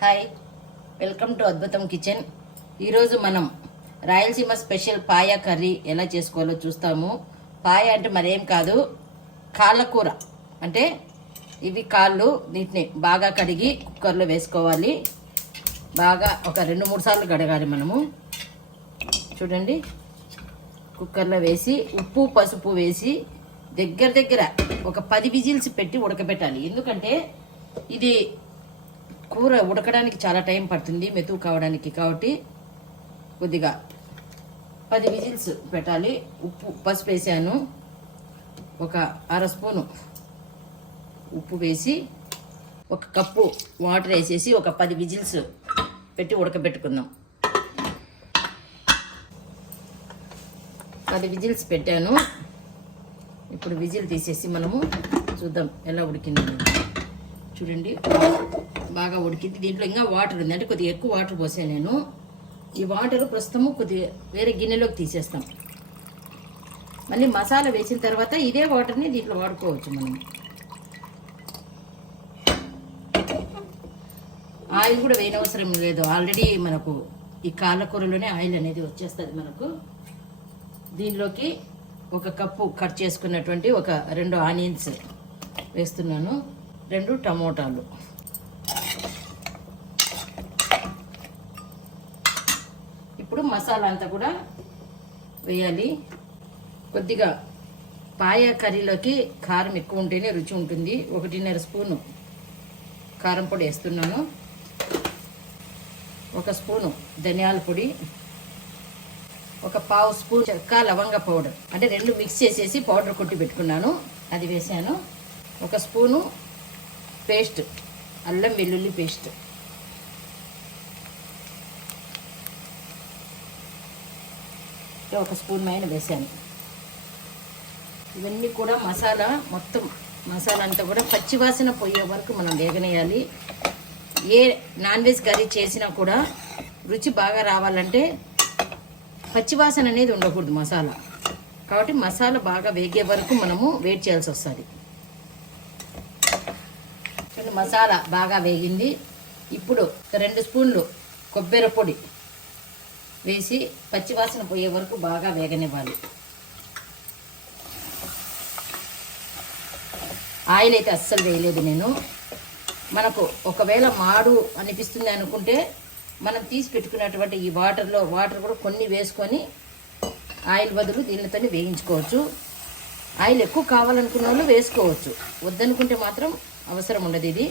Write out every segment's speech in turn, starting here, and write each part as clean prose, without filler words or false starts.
Hi, welcome to అద్భుతం kitchen. ఈరోజు మనం రాయలసీమ స్పెషల్ పాయ కర్రీ ఎలా చేసుకోవాలో చూస్తాము. పాయ అంటే మరేం కాదు, కాళ్ళ కూర. అంటే ఇవి కాళ్ళు, వీటిని బాగా కడిగి కుక్కర్లో వేసుకోవాలి. బాగా ఒక 2-3 సార్లు కడగాలి మనము. చూడండి, కుక్కర్లో వేసి ఉప్పు పసుపు వేసి దగ్గర ఒక 10 విజిల్స్ పెట్టి ఉడకబెట్టాలి. ఎందుకంటే ఇది కూర ఉడకడానికి చాలా టైం పడుతుంది, మెతుకు కావడానికి. కాబట్టి కొద్దిగా 10 విజిల్స్ పెట్టాలి. ఉప్పు పసుపు వేసాను, ఒక 1/2 స్పూను ఉప్పు వేసి 1 కప్పు వాటర్ వేసేసి ఒక 10 విజిల్స్ పెట్టి ఉడకబెట్టుకుందాం. 10 విజిల్స్ పెట్టాను. ఇప్పుడు విజిల్ తీసేసి మనము చూద్దాం ఎలా ఉడికింది. చూడండి, బాగా ఉడికింది. దీంట్లో ఇంకా వాటర్ ఉంది, అంటే కొద్దిగా ఎక్కువ వాటర్ పోసాను నేను. ఈ వాటర్ ప్రస్తుతము కొద్దిగా వేరే గిన్నెలోకి తీసేస్తాం. మళ్ళీ మసాలా వేసిన తర్వాత ఇదే వాటర్ని దీంట్లో వాడుకోవచ్చు మనం. ఆయిల్ కూడా వేయనవసరం లేదు, ఆల్రెడీ మనకు ఈ కాళ్ళ కూరలోనే ఆయిల్ అనేది వచ్చేస్తుంది మనకు. దీనిలోకి 1 కప్పు కట్ చేసుకున్నటువంటి ఒక 2 ఆనియన్స్ వేస్తున్నాను, 2 టమోటాలు. ఇప్పుడు మసాలా అంతా కూడా వేయాలి. కొద్దిగా పాయ కర్రీలోకి కారం ఎక్కువ ఉంటేనే రుచి ఉంటుంది. 1.5 స్పూను కారం పొడి వేస్తున్నాను, 1 స్పూను ధనియాల పొడి, 1/4 స్పూన్ చెక్క లవంగ పౌడర్, అంటే 2 మిక్స్ చేసేసి పౌడర్ కొట్టి పెట్టుకున్నాను, అది వేసాను. 1 స్పూను పేస్ట్, అల్లం వెల్లుల్లి పేస్ట్, ఒక స్పూన్ మైన వేసాను. ఇవన్నీ కూడా మసాలా, మొత్తం మసాలా అంతా కూడా పచ్చివాసన పోయే వరకు మనం వేగనేయాలి. ఏ నాన్ వెజ్ కర్రీ చేసినా కూడా రుచి బాగా రావాలంటే పచ్చివాసన అనేది ఉండకూడదు మసాలా. కాబట్టి మసాలా బాగా వేగే వరకు మనము వెయిట్ చేయాల్సి వస్తుంది. మసాలా బాగా వేగింది. ఇప్పుడు 2 స్పూన్లు కొబ్బరి పొడి వేసి పచ్చివాసన పోయే వరకు బాగా వేగనివ్వాలి. ఆయిల్ అయితే అస్సలు వేయలేదు నేను. మనకు ఒకవేళ మాడు అనిపిస్తుంది అనుకుంటే మనం తీసి పెట్టుకున్నటువంటి ఈ వాటర్ కూడా కొన్ని వేసుకొని ఆయిల్ బదులు దీనితో వేయించుకోవచ్చు. ఆయిల్ ఎక్కువ కావాలనుకున్న వాళ్ళు వేసుకోవచ్చు, వద్దనుకుంటే మాత్రం అవసరం ఉండదు.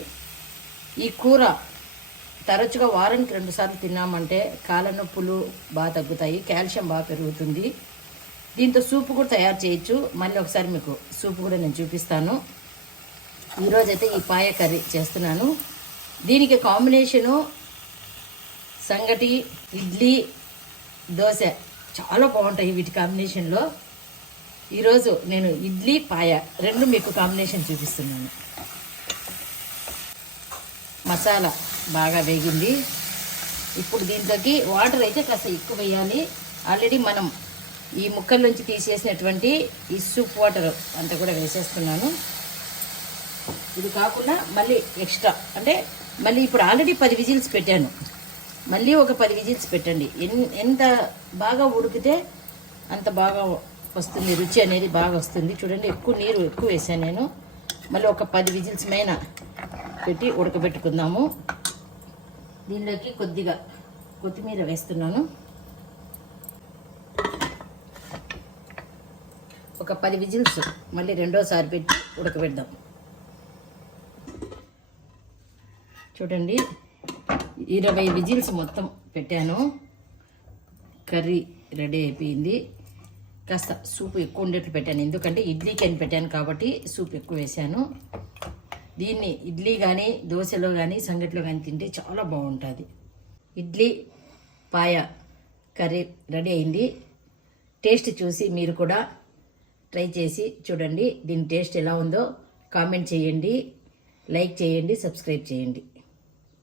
ఈ కూర తరచుగా వారానికి 2 సార్లు తిన్నామంటే కాళ్ళ నొప్పులు బాగా తగ్గుతాయి, కాల్షియం బాగా పెరుగుతుంది. దీంతో సూప్ కూడా తయారు చేయొచ్చు. మళ్ళీ ఒకసారి మీకు సూప్ కూడా నేను చూపిస్తాను. ఈరోజైతే ఈ పాయ కర్రీ చేస్తున్నాను. దీనికి కాంబినేషను సంగటి, ఇడ్లీ, దోశ చాలా బాగుంటాయి వీటి కాంబినేషన్లో. ఈరోజు నేను ఇడ్లీ పాయ 2 మీకు కాంబినేషన్ చూపిస్తున్నాను. మసాలా బాగా వేగింది. ఇప్పుడు దీంట్లోకి వాటర్ అయితే కాస్త ఎక్కువ వేయాలి. ఆల్రెడీ మనం ఈ ముక్కల్లోంచి తీసేసినటువంటి ఈ సూప్ వాటర్ అంతా కూడా వేసేస్తున్నాను. ఇది కాకుండా మళ్ళీ ఎక్స్ట్రా, అంటే మళ్ళీ ఇప్పుడు ఆల్రెడీ 10 విజిల్స్ పెట్టాను, మళ్ళీ ఒక 10 విజిల్స్ పెట్టండి. ఎంత బాగా ఉడికితే అంత బాగా వస్తుంది, రుచి అనేది బాగా వస్తుంది. చూడండి, నీరు ఎక్కువ వేసాను నేను. మళ్ళీ ఒక 10 విజిల్స్ పైన పెట్టి ఉడకబెట్టుకుందాము. దీనిలోకి కొద్దిగా కొత్తిమీర వేస్తున్నాను. ఒక 10 విజిల్స్ మళ్ళీ రెండోసారి పెట్టి ఉడకబెడదాం. చూడండి, 20 విజిల్స్ మొత్తం పెట్టాను. కర్రీ రెడీ అయిపోయింది. కాస్త సూప్ ఎక్కువ ఉండేట్లు పెట్టాను, ఎందుకంటే ఇడ్లీకి అని పెట్టాను కాబట్టి సూప్ ఎక్కువ వేసాను. దీన్ని ఇడ్లీ కానీ, దోశలో కానీ, సంగటిలో కానీ తింటే చాలా బాగుంటుంది. ఇడ్లీ పాయ కర్రీ రెడీ అయింది. టేస్ట్ చూసి మీరు కూడా ట్రై చేసి చూడండి. దీని టేస్ట్ ఎలా ఉందో కామెంట్ చేయండి, లైక్ చేయండి, సబ్స్క్రైబ్ చేయండి.